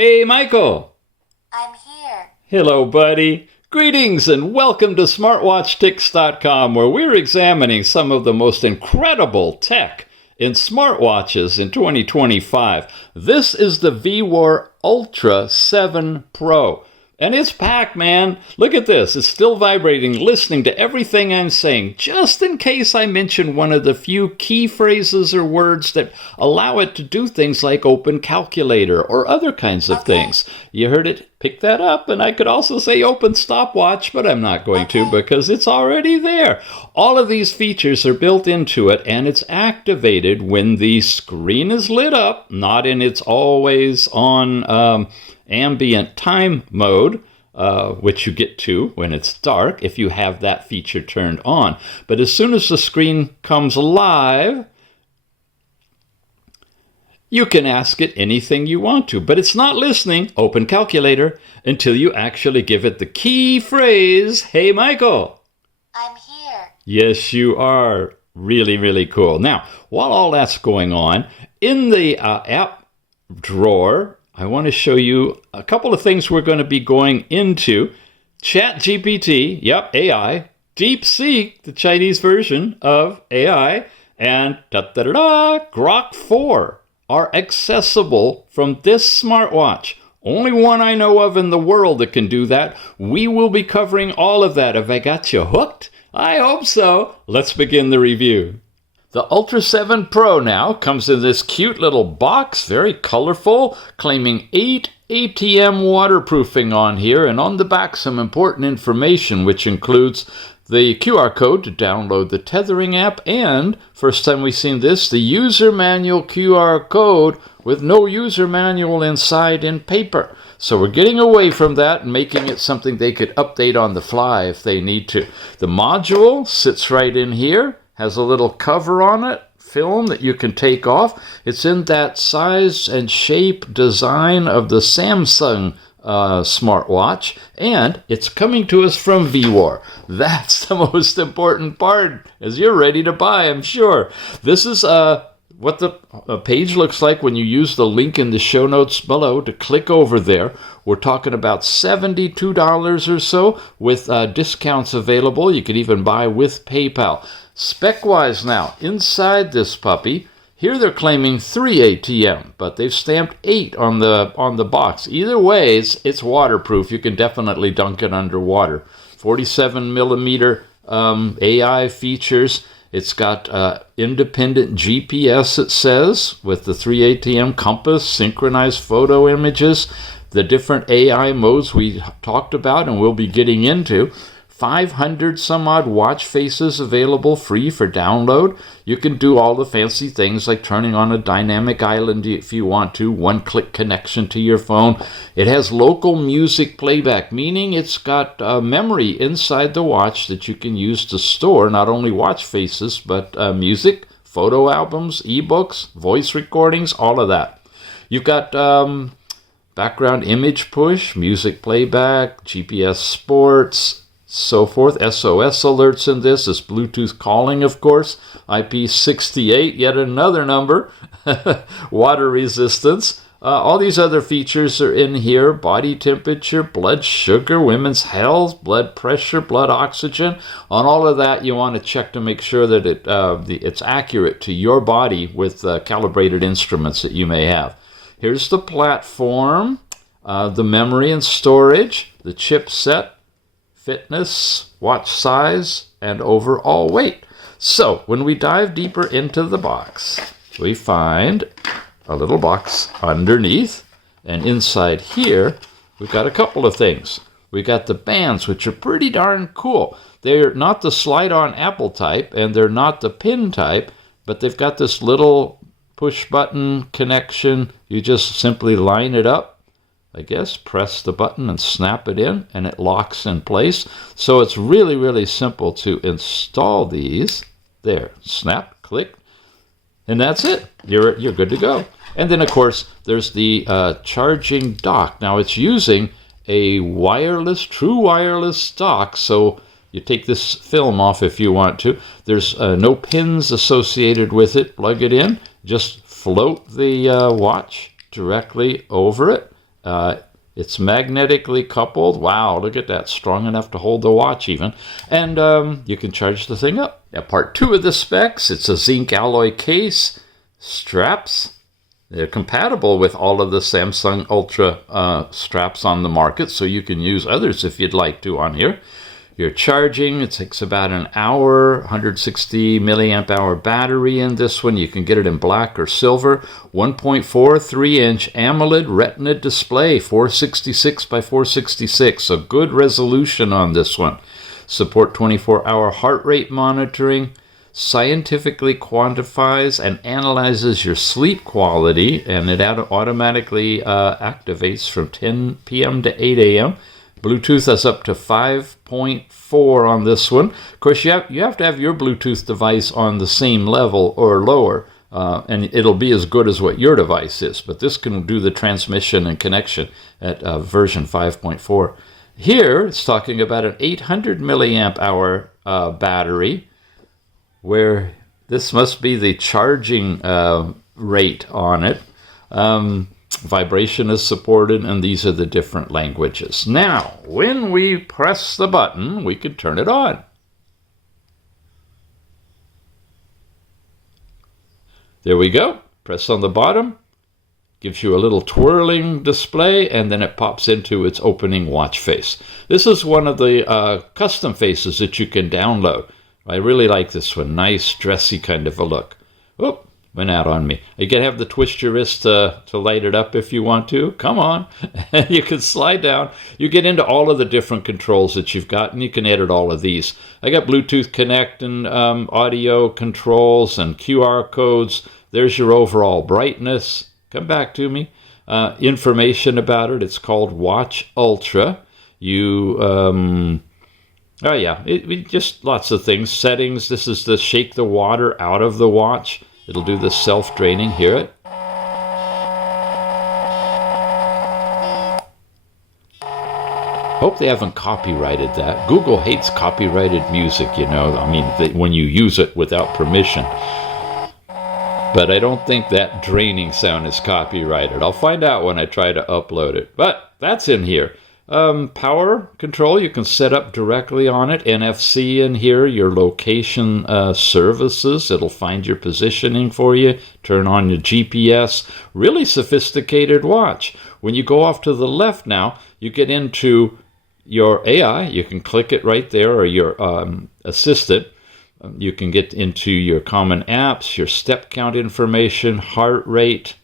Hey, Michael. I'm here. Hello, buddy. Greetings and welcome to SmartWatchTix.com, where we're examining some of the most incredible tech in smartwatches in 2025. This is the VWAR Ultra 7 Pro. And it's packed, man. Look at this. It's still vibrating, listening to everything I'm saying, just in case I mention one of the few key phrases or words that allow it to do things like open calculator or other kinds of things. You heard it? Pick that up. And I could also say open stopwatch, but I'm not going to because it's already there. All of these features are built into it, and it's activated when the screen is lit up, not in its always on ambient time mode, which you get to when it's dark if you have that feature turned on. But as soon as the screen comes alive, you can ask it anything you want to, but it's not listening, open calculator, until you actually give it the key phrase, "Hey, Michael." I'm here. Yes, you are. Really, really cool. Now, while all that's going on, in the app drawer, I want to show you a couple of things we're going to be going into. ChatGPT, yep, AI. DeepSeek, the Chinese version of AI. And Grok4 are accessible from this smartwatch. Only one I know of in the world that can do that. We will be covering all of that. Have I got you hooked? I hope so. Let's begin the review. The Ultra 7 Pro now comes in this cute little box, very colorful, claiming 8 ATM waterproofing on here, and on the back some important information, which includes the QR code to download the Tethering app, and, first time we've seen this, the user manual QR code with no user manual inside in paper. So we're getting away from that and making it something they could update on the fly if they need to. The module sits right in here. Has a little cover on it, film that you can take off. It's in that size and shape design of the Samsung smartwatch, and it's coming to us from VWAR. That's the most important part, as you're ready to buy, I'm sure. This is what the page looks like when you use the link in the show notes below to click over there. We're talking about $72 or so with discounts available. You could even buy with PayPal. Spec-wise now, inside this puppy, here they're claiming 3 ATM, but they've stamped 8 on the box. Either way, it's waterproof. You can definitely dunk it underwater. 47 millimeter AI features. It's got independent GPS, it says, with the 3 ATM compass, synchronized photo images, the different AI modes we talked about and we'll be getting into. 500 some odd watch faces available free for download. You can do all the fancy things like turning on a dynamic island if you want to, one-click connection to your phone. It has local music playback, meaning it's got memory inside the watch that you can use to store not only watch faces, but music, photo albums, ebooks, voice recordings, all of that. You've got background image push, music playback, GPS sports, so forth. SOS alerts in this. Is Bluetooth calling, of course. IP68, yet another number. Water resistance. All these other features are in here. Body temperature, blood sugar, women's health, blood pressure, blood oxygen. On all of that, you want to check to make sure that it's accurate to your body with calibrated instruments that you may have. Here's the platform, the memory and storage, the chipset, fitness, watch size, and overall weight. So when we dive deeper into the box, we find a little box underneath, and inside here we've got a couple of things. We got the bands, which are pretty darn cool. They're not the slide-on Apple type, and they're not the pin type, but they've got this little push button connection. You just simply line it up, I guess, press the button and snap it in, and it locks in place. So it's really, really simple to install these. There, snap, click, and that's it. You're good to go. And then, of course, there's the charging dock. Now, it's using a true wireless dock, so you take this film off if you want to. There's no pins associated with it. Plug it in. Just float the watch directly over it. It's magnetically coupled. Wow, look at that. Strong enough to hold the watch even. And you can charge the thing up. Now, part 2 of the specs, it's a zinc alloy case, straps. They're compatible with all of the Samsung Ultra straps on the market, so you can use others if you'd like to on here. Your charging, it takes about an hour, 160 milliamp hour battery in this one. You can get it in black or silver. 1.43-inch AMOLED Retina display, 466 by 466. So good resolution on this one. Support 24-hour heart rate monitoring. Scientifically quantifies and analyzes your sleep quality, and it automatically activates from 10 p.m. to 8 a.m. Bluetooth is up to 5.4 on this one. Of course, you have to have your Bluetooth device on the same level or lower, and it'll be as good as what your device is. But this can do the transmission and connection at version 5.4. Here, it's talking about an 800 milliamp hour battery, where this must be the charging rate on it. Vibration is supported, and these are the different languages. Now, when we press the button, we can turn it on. There we go. Press on the bottom. Gives you a little twirling display, and then it pops into its opening watch face. This is one of the custom faces that you can download. I really like this one. Nice, dressy kind of a look. Oh, went out on me. You can have the twist your wrist to light it up if you want to. Come on. You can slide down. You get into all of the different controls that you've got, and you can edit all of these. I got Bluetooth Connect and audio controls and QR codes. There's your overall brightness. Come back to me. Information about it. It's called Watch Ultra. Oh yeah, just lots of things. Settings, this is the shake the water out of the watch. It'll do the self-draining. Hear it? Hope they haven't copyrighted that. Google hates copyrighted music, you know. I mean, when you use it without permission. But I don't think that draining sound is copyrighted. I'll find out when I try to upload it. But that's in here. Power control, you can set up directly on it. NFC in here, your location services. It'll find your positioning for you. Turn on your GPS. Really sophisticated watch. When you go off to the left now, you get into your AI. You can click it right there, or your assistant. You can get into your common apps, your step count information, heart rate.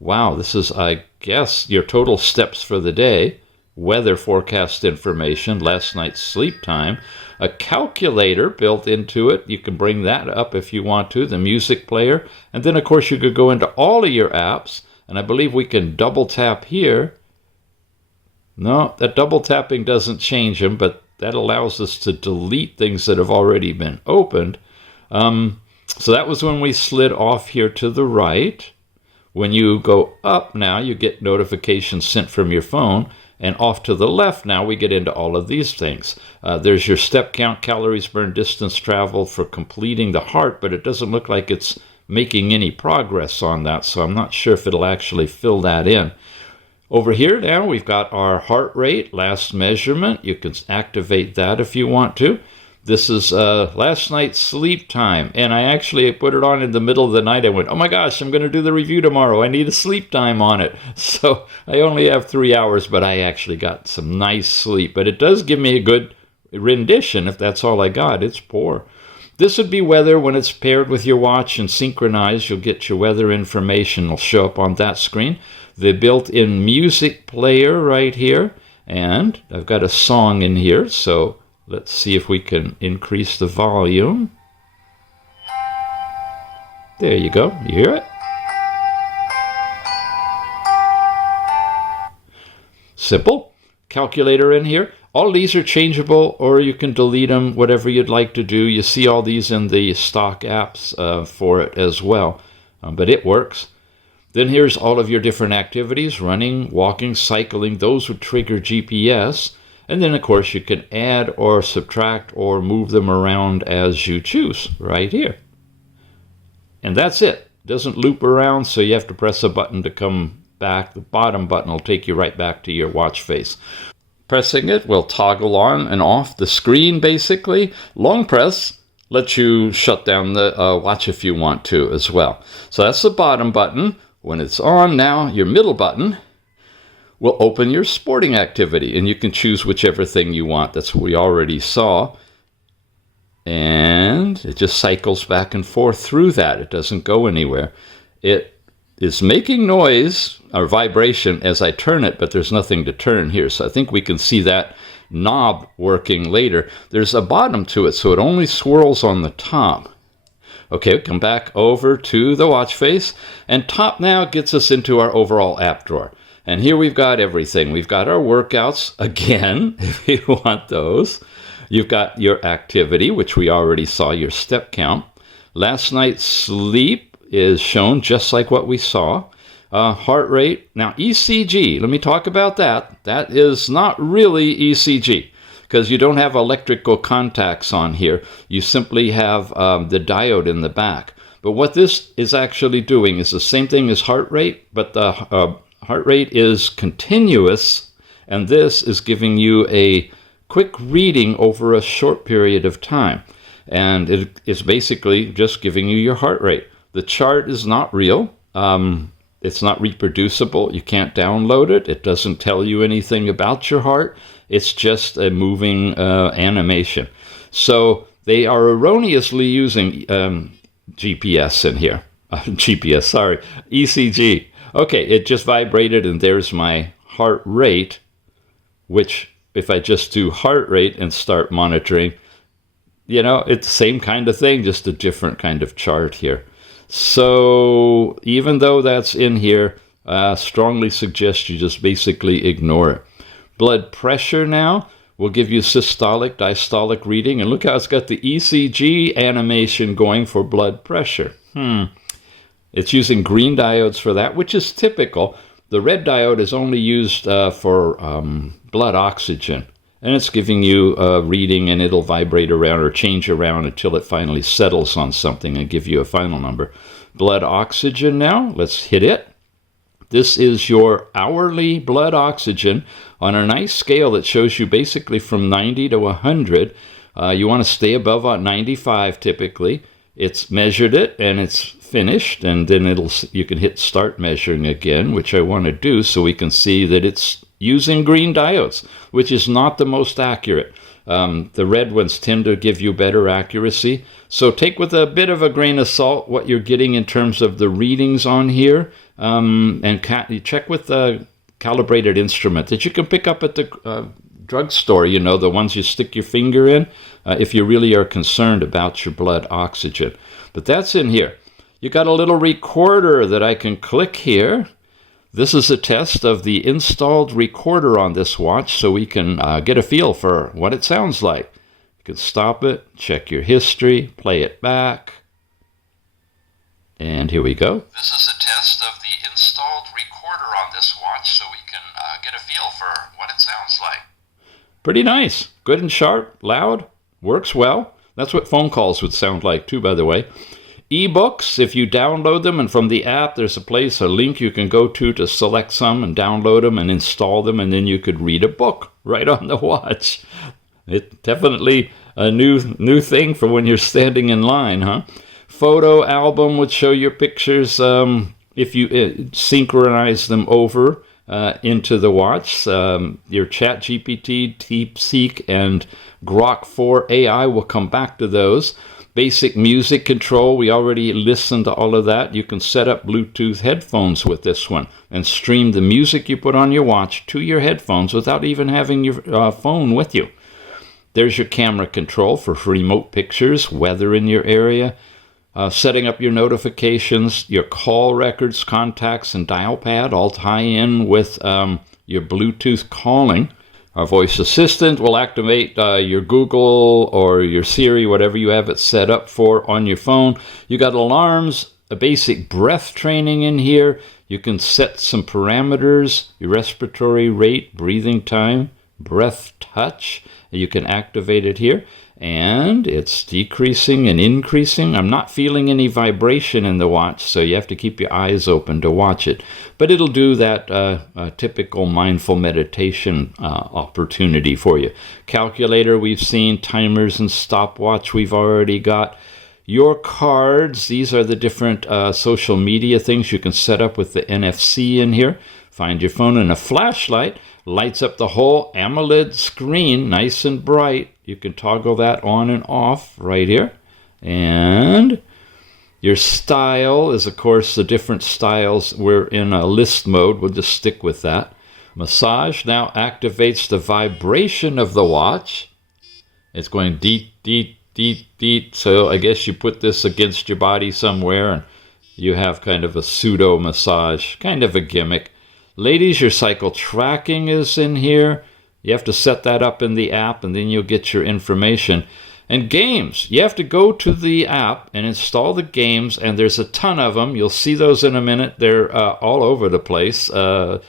Wow, this is, I guess, your total steps for the day. Weather forecast information, last night's sleep time, a calculator built into it. You can bring that up if you want to, the music player. And then, of course, you could go into all of your apps, and I believe we can double tap here. No, that double tapping doesn't change them, but that allows us to delete things that have already been opened. So that was when we slid off here to the right. When you go up now, you get notifications sent from your phone. And off to the left now, we get into all of these things. There's your step count, calories burned, distance traveled for completing the heart, but it doesn't look like it's making any progress on that, so I'm not sure if it'll actually fill that in. Over here now, we've got our heart rate, last measurement. You can activate that if you want to. This is last night's sleep time, and I actually put it on in the middle of the night. I went, oh my gosh, I'm going to do the review tomorrow. I need a sleep time on it. So I only have 3 hours, but I actually got some nice sleep. But it does give me a good rendition if that's all I got. It's poor. This would be weather when it's paired with your watch and synchronized. You'll get your weather information. It'll show up on that screen. The built-in music player right here, and I've got a song in here, so let's see if we can increase the volume. There you go. You hear it? Simple. Calculator in here. All these are changeable, or you can delete them, whatever you'd like to do. You see all these in the stock apps for it as well, but it works. Then here's all of your different activities, running, walking, cycling. Those would trigger GPS. And then, of course, you can add or subtract or move them around as you choose right here. And that's it. It doesn't loop around, so you have to press a button to come back. The bottom button will take you right back to your watch face. Pressing it will toggle on and off the screen, basically. Long press lets you shut down the watch if you want to as well. So that's the bottom button. When it's on now, your middle button will open your sporting activity, and you can choose whichever thing you want. That's what we already saw. And it just cycles back and forth through that. It doesn't go anywhere. It is making noise or vibration as I turn it, but there's nothing to turn here. So I think we can see that knob working later. There's a bottom to it, so it only swirls on the top. Okay, come back over to the watch face, and top now gets us into our overall app drawer. And here we've got everything. We've got our workouts again, if you want those. You've got your activity, which we already saw, your step count. Last night's sleep is shown just like what we saw. Heart rate. Now, ECG, let me talk about that. That is not really ECG because you don't have electrical contacts on here. You simply have the diode in the back. But what this is actually doing is the same thing as heart rate, but the heart rate is continuous, and this is giving you a quick reading over a short period of time. And it is basically just giving you your heart rate. The chart is not real. It's not reproducible. You can't download it. It doesn't tell you anything about your heart. It's just a moving animation. So they are erroneously using GPS in here. ECG. Okay, it just vibrated, and there's my heart rate, which if I just do heart rate and start monitoring, it's the same kind of thing, just a different kind of chart here. So even though that's in here, strongly suggest you just basically ignore it. Blood pressure now will give you systolic, diastolic reading. And look how it's got the ECG animation going for blood pressure. It's using green diodes for that, which is typical. The red diode is only used for blood oxygen. And it's giving you a reading, and it'll vibrate around or change around until it finally settles on something and give you a final number. Blood oxygen now, let's hit it. This is your hourly blood oxygen on a nice scale that shows you basically from 90 to 100. You want to stay above 95 typically. It's measured it and it's finished, and then you can hit start measuring again, which I want to do so we can see that it's using green diodes, which is not the most accurate. The red ones tend to give you better accuracy. So take with a bit of a grain of salt what you're getting in terms of the readings on here, and check with the calibrated instrument that you can pick up at the drugstore, the ones you stick your finger in, if you really are concerned about your blood oxygen. But that's in here. You got a little recorder that I can click here. This is a test of the installed recorder on this watch, so we can get a feel for what it sounds like. You can stop it, check your history, play it back. And here we go. This is a test of the installed recorder on this watch, so we can get a feel for what it sounds like. Pretty nice. Good and sharp, loud, works well. That's what phone calls would sound like too, by the way. Ebooks, if you download them, and from the app there's a link you can go to select some and download them and install them, and then you could read a book right on the watch. It's definitely a new thing for when you're standing in line, huh? Photo album would show your pictures if you synchronize them over into the watch. Your ChatGPT, DeepSeek, and Grok4 AI will come back to those. Basic music control, we already listened to all of that. You can set up Bluetooth headphones with this one and stream the music you put on your watch to your headphones without even having your phone with you. There's your camera control for remote pictures, weather in your area, setting up your notifications, your call records, contacts, and dial pad all tie in with your Bluetooth calling. Our voice assistant will activate your Google or your Siri, whatever you have it set up for on your phone. You got alarms, a basic breath training in here. You can set some parameters, your respiratory rate, breathing time, breath touch. You can activate it here, and it's decreasing and increasing. I'm not feeling any vibration in the watch, so you have to keep your eyes open to watch it. But it'll do that typical mindful meditation opportunity for you. Calculator we've seen, timers and stopwatch we've already got. Your cards, these are the different social media things you can set up with the NFC in here. Find your phone, and a flashlight lights up the whole AMOLED screen, nice and bright. You can toggle that on and off right here. And your style is, of course, the different styles. We're in a list mode. We'll just stick with that. Massage now activates the vibration of the watch. It's going deep, deep, deep, deep. So I guess you put this against your body somewhere, and you have kind of a pseudo massage, kind of a gimmick. Ladies, your cycle tracking is in here. You have to set that up in the app, and then you'll get your information. And games, you have to go to the app and install the games, and there's a ton of them. You'll see those in a minute. They're all over the place. So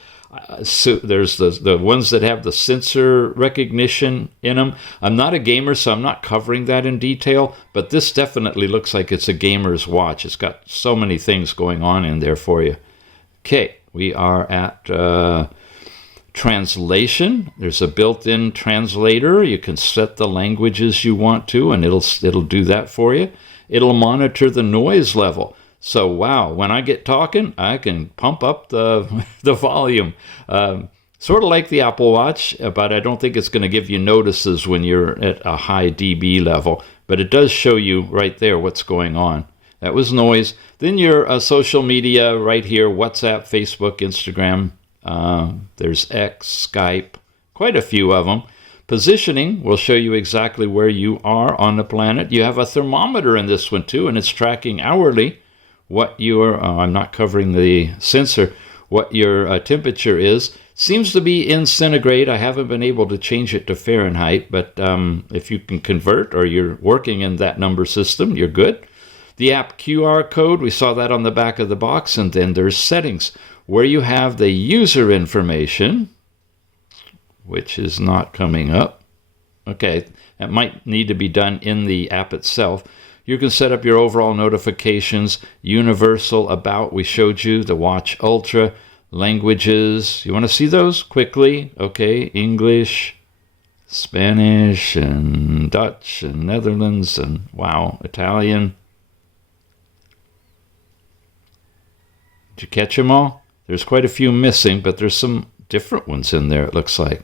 there's the ones that have the sensor recognition in them. I'm not a gamer, so I'm not covering that in detail, but this definitely looks like it's a gamer's watch. It's got so many things going on in there for you. Okay. We are at translation. There's a built-in translator. You can set the languages you want to, and it'll do that for you. It'll monitor the noise level. So, wow, when I get talking, I can pump up the volume. Sort of like the Apple Watch, but I don't think it's going to give you notices when you're at a high dB level. But it does show you right there what's going on. That was noise. Then your social media right here, WhatsApp, Facebook, Instagram. There's X, Skype, quite a few of them. Positioning will show you exactly where you are on the planet. You have a thermometer in this one too, and it's tracking hourly what your, I'm not covering the sensor, what your temperature is. Seems to be in centigrade. I haven't been able to change it to Fahrenheit, but if you can convert, or you're working in that number system, you're good. The app QR code, we saw that on the back of the box, and then there's settings where you have the user information, which is not coming up. Okay, that might need to be done in the app itself. You can set up your overall notifications, universal about, we showed you, the Watch Ultra, languages. You want to see those quickly? Okay, English, Spanish, and Dutch, and Netherlands, and wow, Italian. Did you catch them all? There's quite a few missing, but there's some different ones in there, it looks like.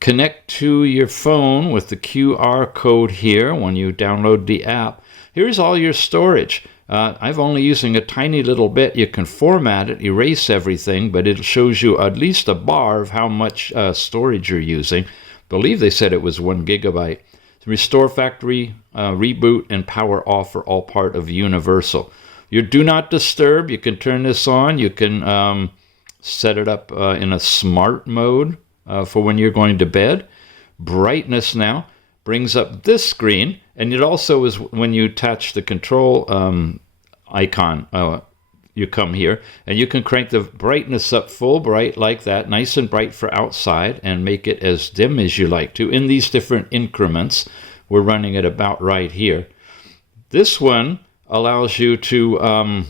Connect to your phone with the QR code here when you download the app. Here's all your storage. I'm only using a tiny little bit. You can format it, erase everything, but it shows you at least a bar of how much storage you're using. I believe they said it was 1 gigabyte. Restore factory, reboot, and power off are all part of Universal. Your do not disturb, you can turn this on. You can set it up in a smart mode for when you're going to bed. Brightness now brings up this screen, and it also is when you attach the control icon, you come here, and you can crank the brightness up full bright like that, nice and bright for outside, and make it as dim as you like to in these different increments. We're running it about right here. This one allows you to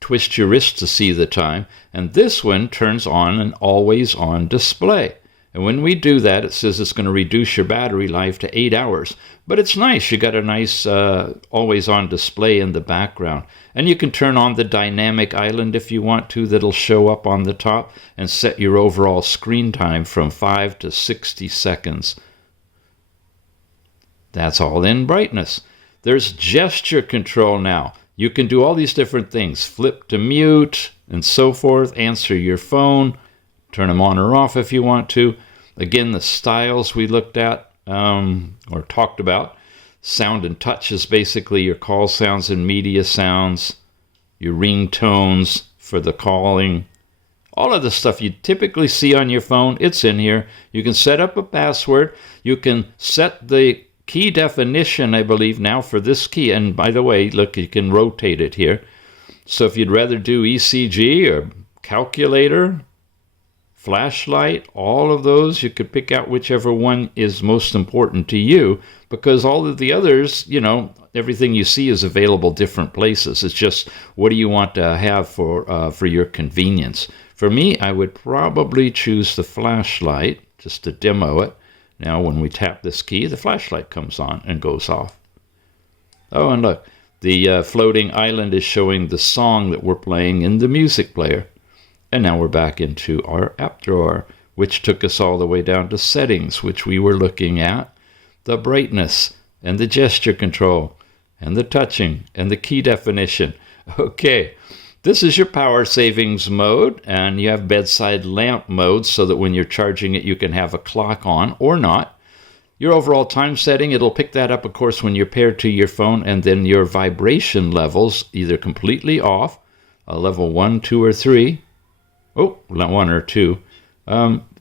twist your wrist to see the time, and this one turns on an always on display. And when we do that, it says it's going to reduce your battery life to 8 hours. But it's nice. You got a nice always on display in the background. And you can turn on the dynamic island if you want to. That'll show up on the top and set your overall screen time from 5 to 60 seconds. That's all in brightness. There's gesture control now. You can do all these different things. Flip to mute and so forth. Answer your phone. Turn them on or off if you want to. Again, the styles we looked at or talked about. Sound and touch is basically your call sounds and media sounds. Your ringtones for the calling. All of the stuff you typically see on your phone, it's in here. You can set up a password. You can set the key definition, I believe, now for this key. And by the way, look, you can rotate it here. So if you'd rather do ECG or calculator, flashlight, all of those. You could pick out whichever one is most important to you, because all of the others, everything you see is available different places. It's just, what do you want to have for your convenience? For me, I would probably choose the flashlight just to demo it. Now, when we tap this key, the flashlight comes on and goes off. Oh, and look, the floating island is showing the song that we're playing in the music player. And now we're back into our app drawer, which took us all the way down to settings, which we were looking at, the brightness and the gesture control and the touching and the key definition. Okay, this is your power savings mode, and you have bedside lamp mode so that when you're charging it, you can have a clock on or not. Your overall time setting, it'll pick that up, of course, when you're paired to your phone, and then your vibration levels, either completely off, level 1, 2, or 3. Oh, 1 or 2.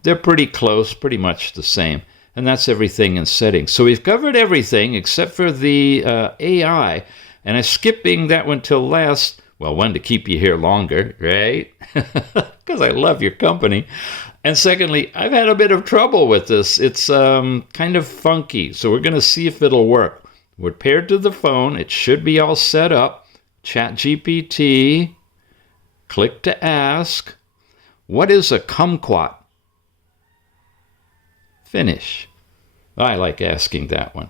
They're pretty close, pretty much the same. And that's everything in settings. So we've covered everything except for the AI. And I'm skipping that one till last. Well, one, to keep you here longer, right? Because I love your company. And secondly, I've had a bit of trouble with this. It's kind of funky. So we're going to see if it'll work. We're paired to the phone. It should be all set up. ChatGPT. Click to ask. What is a kumquat? Finish. I like asking that one.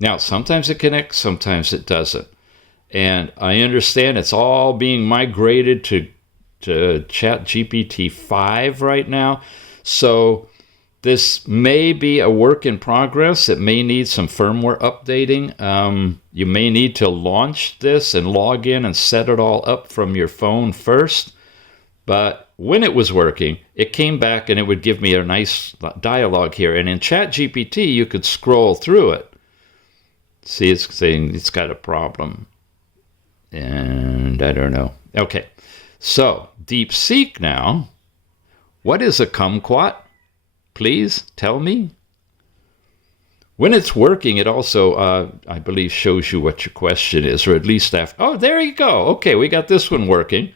Now, sometimes it connects, sometimes it doesn't. And I understand it's all being migrated to ChatGPT 5 right now. So this may be a work in progress. It may need some firmware updating. You may need to launch this and log in and set it all up from your phone first. But when it was working, it came back and it would give me a nice dialogue here. And in ChatGPT, you could scroll through it. See, it's saying it's got a problem. And I don't know. Okay, so DeepSeek now. What is a kumquat? Please tell me. When it's working, it also, I believe, shows you what your question is, or at least after. Oh, there you go. Okay, we got this one working.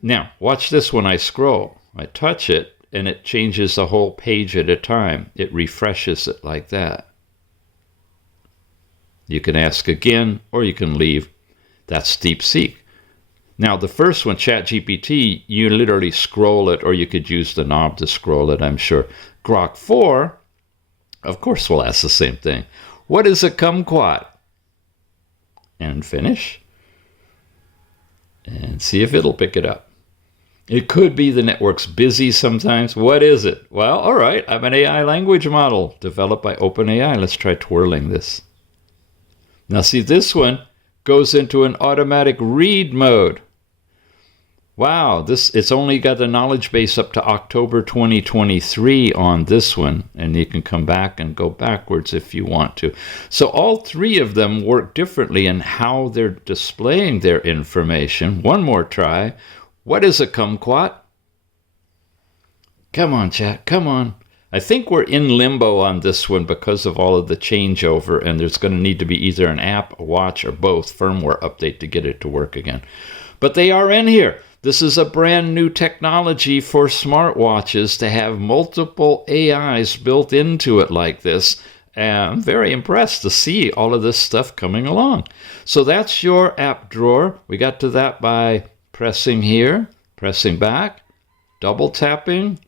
Now, watch this when I scroll. I touch it, and it changes the whole page at a time. It refreshes it like that. You can ask again, or you can leave. That's DeepSeek. Now, the first one, ChatGPT, you literally scroll it, or you could use the knob to scroll it, I'm sure. Grok4, of course, will ask the same thing. What is a kumquat? And finish. And see if it'll pick it up. It could be the network's busy sometimes. What is it? Well, all right, I'm an AI language model developed by OpenAI. Let's try twirling this. Now see, this one goes into an automatic read mode. Wow, it's only got the knowledge base up to October 2023 on this one, and you can come back and go backwards if you want to. So all three of them work differently in how they're displaying their information. One more try. What is a kumquat? Come on, chat, come on. I think we're in limbo on this one because of all of the changeover, and there's going to need to be either an app, a watch, or both firmware update to get it to work again. But they are in here. This is a brand new technology for smartwatches to have multiple AIs built into it like this. And I'm very impressed to see all of this stuff coming along. So that's your app drawer. We got to that by pressing here, pressing back, double tapping.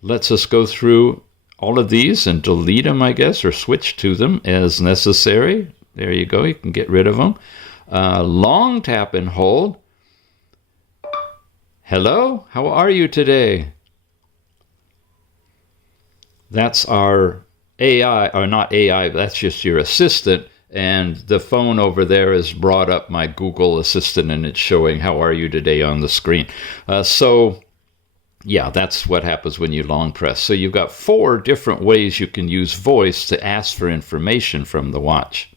Lets us go through all of these and delete them, I guess, or switch to them as necessary. There you go. You can get rid of them. Long tap and hold. Hello, how are you today? That's our AI, or not AI, but that's just your assistant. And the phone over there has brought up my Google Assistant, and it's showing how are you today on the screen. Yeah, that's what happens when you long press. So you've got 4 different ways you can use voice to ask for information from the watch.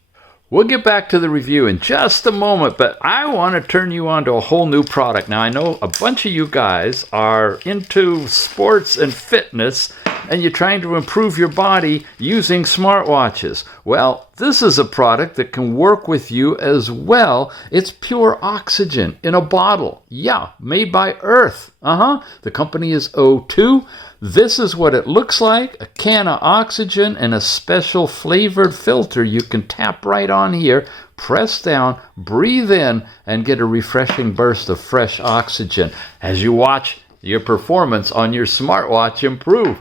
We'll get back to the review in just a moment, but I want to turn you on to a whole new product. Now, I know a bunch of you guys are into sports and fitness, and you're trying to improve your body using smartwatches. Well, this is a product that can work with you as well. It's pure oxygen in a bottle. Yeah, made by Earth. The company is O2. This is what it looks like, a can of oxygen and a special flavored filter you can tap right on here, press down, breathe in, and get a refreshing burst of fresh oxygen as you watch your performance on your smartwatch improve.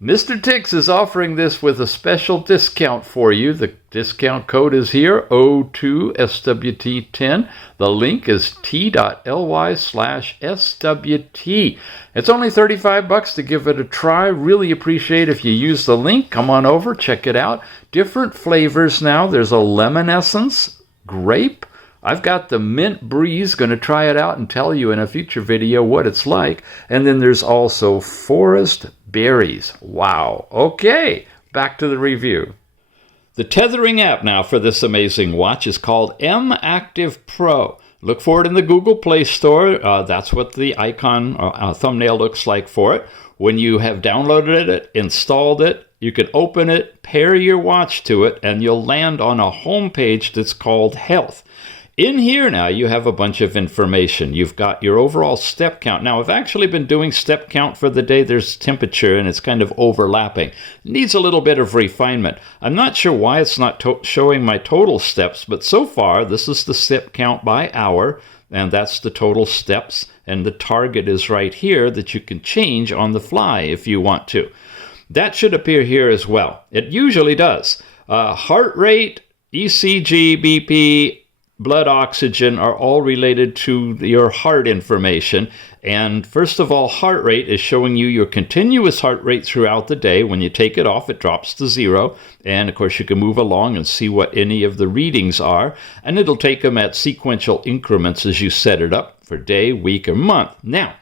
Mr. Tix is offering this with a special discount for you. The discount code is here, O2SWT10. The link is t.ly/SWT. It's only $35 to give it a try. Really appreciate if you use the link. Come on over, check it out. Different flavors now. There's a lemon essence, grape. I've got the mint breeze, going to try it out and tell you in a future video what it's like. And then there's also forest berries. Wow. Okay, back to the review. The Tethering app now for this amazing watch is called M Active Pro. Look for it in the Google Play Store. That's what the icon thumbnail looks like for it. When you have downloaded it, installed it, you can open it, pair your watch to it, and you'll land on a home page that's called Health. In here now, you have a bunch of information. You've got your overall step count. Now, I've actually been doing step count for the day. There's temperature, and it's kind of overlapping. It needs a little bit of refinement. I'm not sure why it's not showing my total steps, but so far, this is the step count by hour, and that's the total steps, and the target is right here that you can change on the fly if you want to. That should appear here as well. It usually does. Heart rate, ECG, BP, blood oxygen are all related to your heart information. And first of all, heart rate is showing you your continuous heart rate throughout the day. When you take it off, it drops to 0. And of course, you can move along and see what any of the readings are. And it'll take them at sequential increments as you set it up for day, week, or month. Now,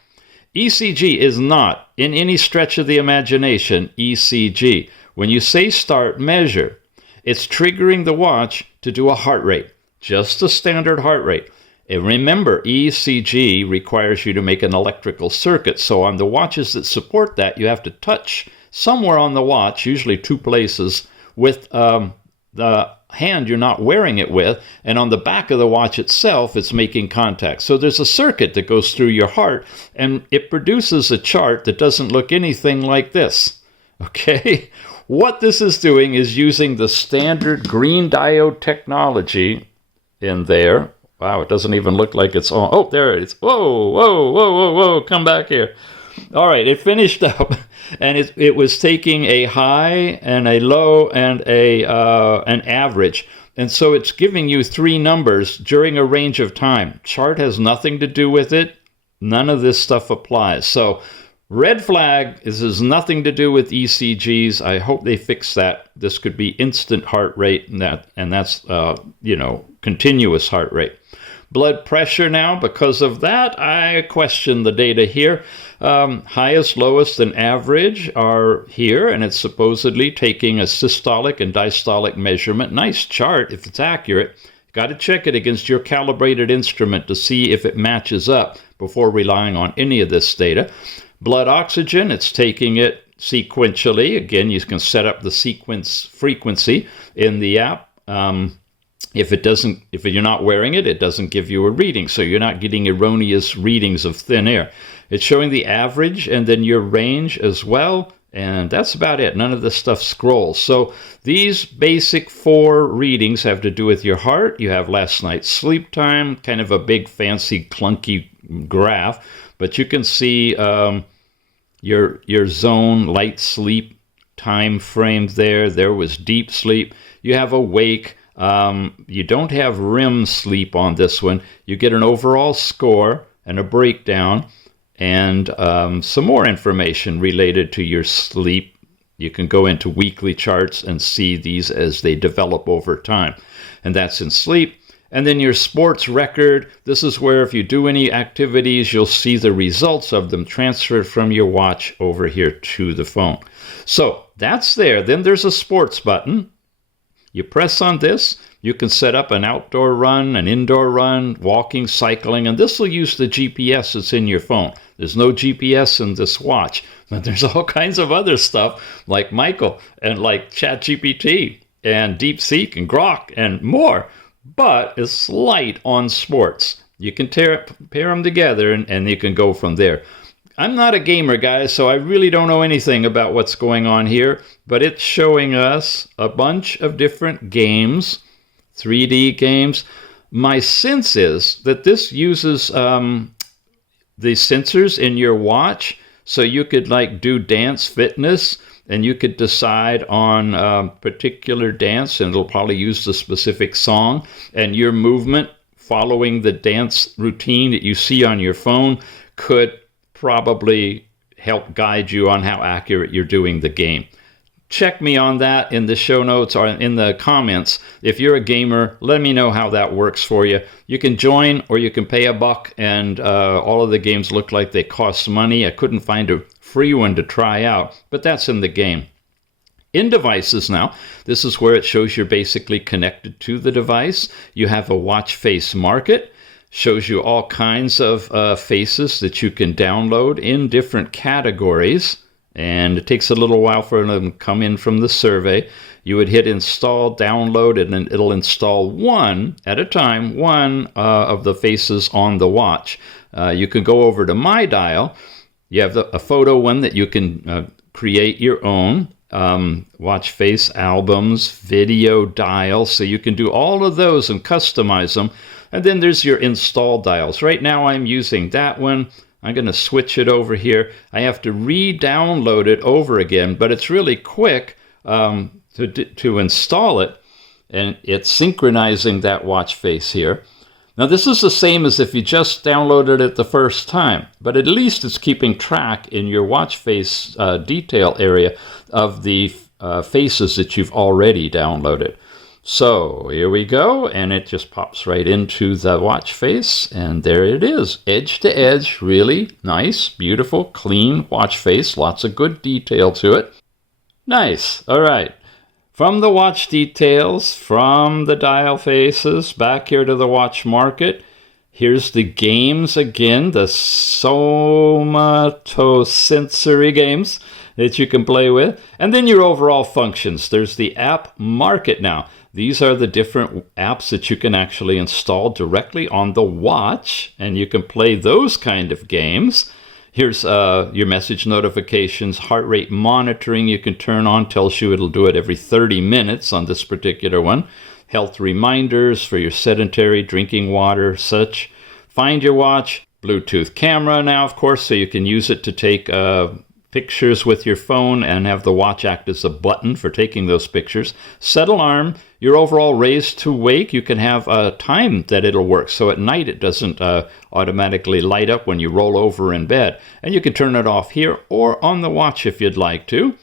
ECG is not, in any stretch of the imagination, ECG. When you say start measure, it's triggering the watch to do a heart rate. Just a standard heart rate. And remember, ECG requires you to make an electrical circuit. So on the watches that support that, you have to touch somewhere on the watch, usually 2 places, with the hand you're not wearing it with. And on the back of the watch itself, it's making contact. So there's a circuit that goes through your heart, and it produces a chart that doesn't look anything like this. Okay? What this is doing is using the standard green diode technology in there. Wow, it doesn't even look like it's on. Oh, there it is. Whoa, whoa, whoa, whoa, whoa, come back here. All right, it finished up, and it was taking a high and a low and an average. And so it's giving you 3 numbers during a range of time. Chart has nothing to do with it. None of this stuff applies. So red flag, this has nothing to do with ECGs. I hope they fix that. This could be instant heart rate, and that's continuous heart rate. Blood pressure now, because of that, I question the data here. Highest, lowest, and average are here, and it's supposedly taking a systolic and diastolic measurement. Nice chart if it's accurate. Got to check it against your calibrated instrument to see if it matches up before relying on any of this data. Blood oxygen, it's taking it sequentially. Again, you can set up the sequence frequency in the app. If you're not wearing it, it doesn't give you a reading. So you're not getting erroneous readings of thin air. It's showing the average and then your range as well. And that's about it. None of this stuff scrolls. So these basic 4 readings have to do with your heart. You have last night's sleep time, kind of a big, fancy, clunky graph. But you can see your zone, light sleep time frame there. There was deep sleep. You have awake. You don't have REM sleep on this one. You get an overall score and a breakdown and some more information related to your sleep. You can go into weekly charts and see these as they develop over time. And that's in sleep. And then your sports record. This is where if you do any activities, you'll see the results of them transferred from your watch over here to the phone. So that's there. Then there's a sports button. You press on this, You can set up an outdoor run, an indoor run, walking, cycling, and this will use the GPS that's in your phone. There's no GPS in this watch, but there's all kinds of other stuff like Michael and like ChatGPT and DeepSeek and Grok and more. But it's light on sports. You can pair them together and you can go from there. I'm not a gamer, guys, so I really don't know anything about what's going on here, but it's showing us a bunch of different games, 3D games. My sense is that this uses the sensors in your watch, so you could like do dance fitness, and you could decide on a particular dance, and it'll probably use the specific song, and your movement following the dance routine that you see on your phone could probably help guide you on how accurate you're doing the game. Check me on that in the show notes or in the comments. If you're a gamer, let me know how that works for you. You can join or you can pay $1, and all of the games look like they cost money. I couldn't find a free one to try out, but that's in the game. In devices now, this is where it shows you're basically connected to the device. You have a watch face market, shows you all kinds of faces that you can download in different categories. And it takes a little while for them to come in from the survey. You would hit install, download, and then it'll install one at a time, one of the faces on the watch. You can go over to My Dial. You have a photo one that you can create your own. Watch face albums, video dials, so you can do all of those and customize them. And then there's your install dials. Right now I'm using that one. I'm going to switch it over here. I have to re-download it over again, but it's really quick to install it, and it's synchronizing that watch face here. Now this is the same as if you just downloaded it the first time, but at least it's keeping track in your watch face detail area of the faces that you've already downloaded. So here we go, and it just pops right into the watch face, and there it is, edge to edge, really nice, beautiful, clean watch face, lots of good detail to it. Nice, all right. From the watch details, from the dial faces, back here to the watch market, here's the games again, the somatosensory games that you can play with, and then your overall functions. There's the app market now. These are the different apps that you can actually install directly on the watch, and you can play those kind of games. Here's your message notifications, heart rate monitoring you can turn on, tells you it'll do it every 30 minutes on this particular one. Health reminders for your sedentary, drinking water, such. Find your watch, Bluetooth camera now, of course, so you can use it to take pictures with your phone and have the watch act as a button for taking those pictures. Set alarm, your overall raise to wake. You can have a time that it'll work, so at night it doesn't automatically light up when you roll over in bed. And you can turn it off here or on the watch if you'd like to.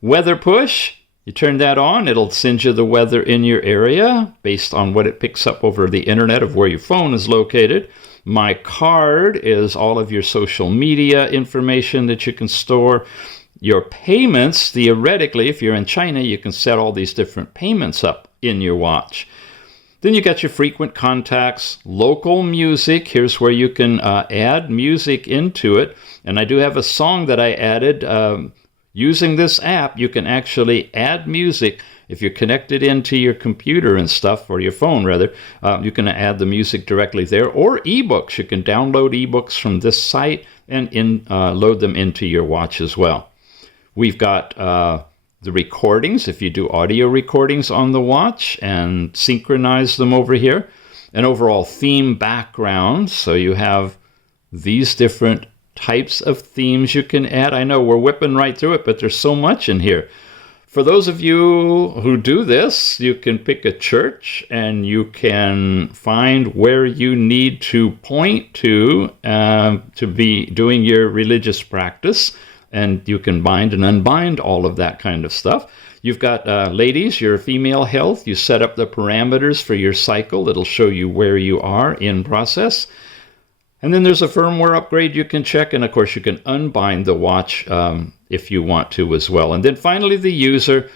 Weather push, you turn that on, it'll send you the weather in your area based on what it picks up over the internet of where your phone is located. My card is all of your social media information that you can store. Your payments, theoretically, if you're in China, you can set all these different payments up in your watch. Then you got your frequent contacts, local music. Here's where you can add music into it. And I do have a song that I added. Using this app, you can actually add music. If you're connected into your computer and stuff, or your phone rather, you can add the music directly there. Or ebooks. You can download ebooks from this site and load them into your watch as well. We've got the recordings, if you do audio recordings on the watch, and synchronize them over here. An overall theme background. So you have these different types of themes you can add. I know we're whipping right through it, but there's so much in here. For those of you who do this, you can pick a church and you can find where you need to point to be doing your religious practice, and you can bind and unbind all of that kind of stuff. You've got ladies, your female health. You set up the parameters for your cycle. It'll show you where you are in process. And then there's a firmware upgrade you can check, and of course you can unbind the watch if you want to as well. And then finally the user,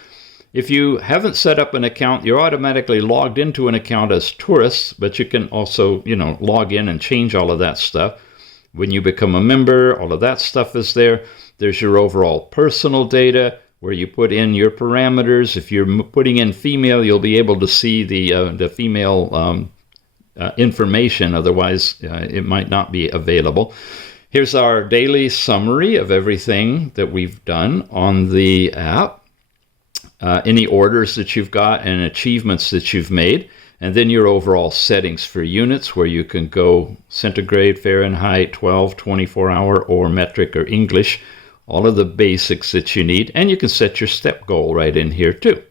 If you haven't set up an account, you're automatically logged into an account as tourists, but you can also, log in and change all of that stuff. When you become a member, all of that stuff is there. There's your overall personal data where you put in your parameters. If you're putting in female, you'll be able to see the female information. Otherwise, it might not be available. Here's our daily summary of everything that we've done on the app. Any orders that you've got and achievements that you've made, and then your overall settings for units where you can go centigrade, Fahrenheit, 12, 24-hour, or metric or English, all of the basics that you need, and you can set your step goal right in here too.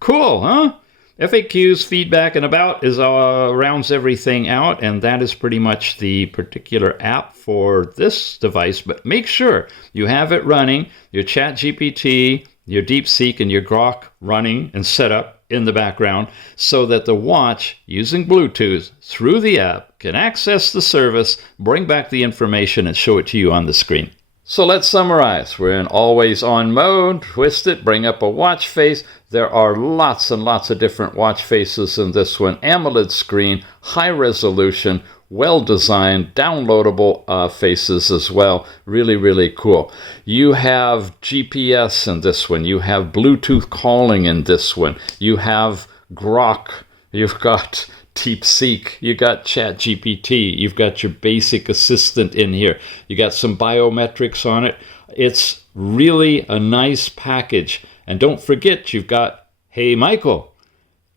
Cool, huh? FAQs, feedback, and about rounds everything out, and that is pretty much the particular app for this device, but make sure you have it running, your ChatGPT, your DeepSeek, and your Grok running and set up in the background so that the watch, using Bluetooth through the app, can access the service, bring back the information, and show it to you on the screen. So let's summarize. We're in always on mode. Twist it, bring up a watch face. There are lots and lots of different watch faces in this one. AMOLED screen, high resolution, well-designed, downloadable faces as well. Really, really cool. You have GPS in this one. You have Bluetooth calling in this one. You have Grok. You've got DeepSeek. You got ChatGPT. You've got your basic assistant in here. You got some biometrics on it. It's really a nice package. And don't forget, you've got Hey Michael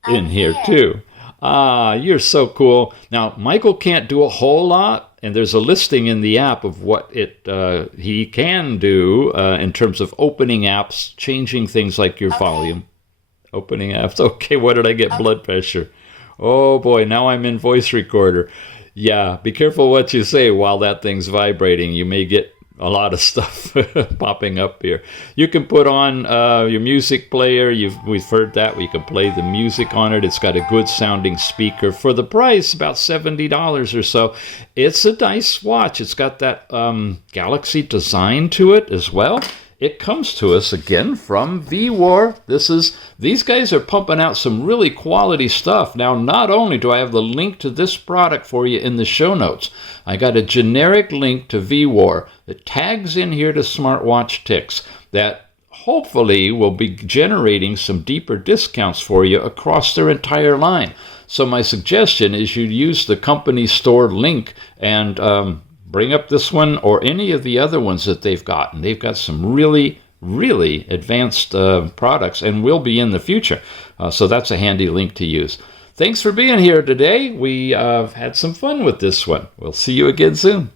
in here too. You're so cool. Now, Michael can't do a whole lot, and there's a listing in the app of what he can do in terms of opening apps, changing things like your volume. Opening apps. Okay, what did I get? Blood pressure. Oh boy, now I'm in voice recorder. Yeah, be careful what you say while that thing's vibrating. You may get a lot of stuff popping up here. You can put on your music player. We've heard that. You can play the music on it. It's got a good sounding speaker. For the price, about $70 or so. It's a nice watch. It's got that Galaxy design to it as well. It comes to us again from VWAR. These guys are pumping out some really quality stuff. Now, not only do I have the link to this product for you in the show notes, I got a generic link to VWAR that tags in here to Smartwatch Ticks that hopefully will be generating some deeper discounts for you across their entire line. So my suggestion is you use the company store link and bring up this one or any of the other ones that they've got. And they've got some really, really advanced products and will be in the future. So that's a handy link to use. Thanks for being here today. We had some fun with this one. We'll see you again soon.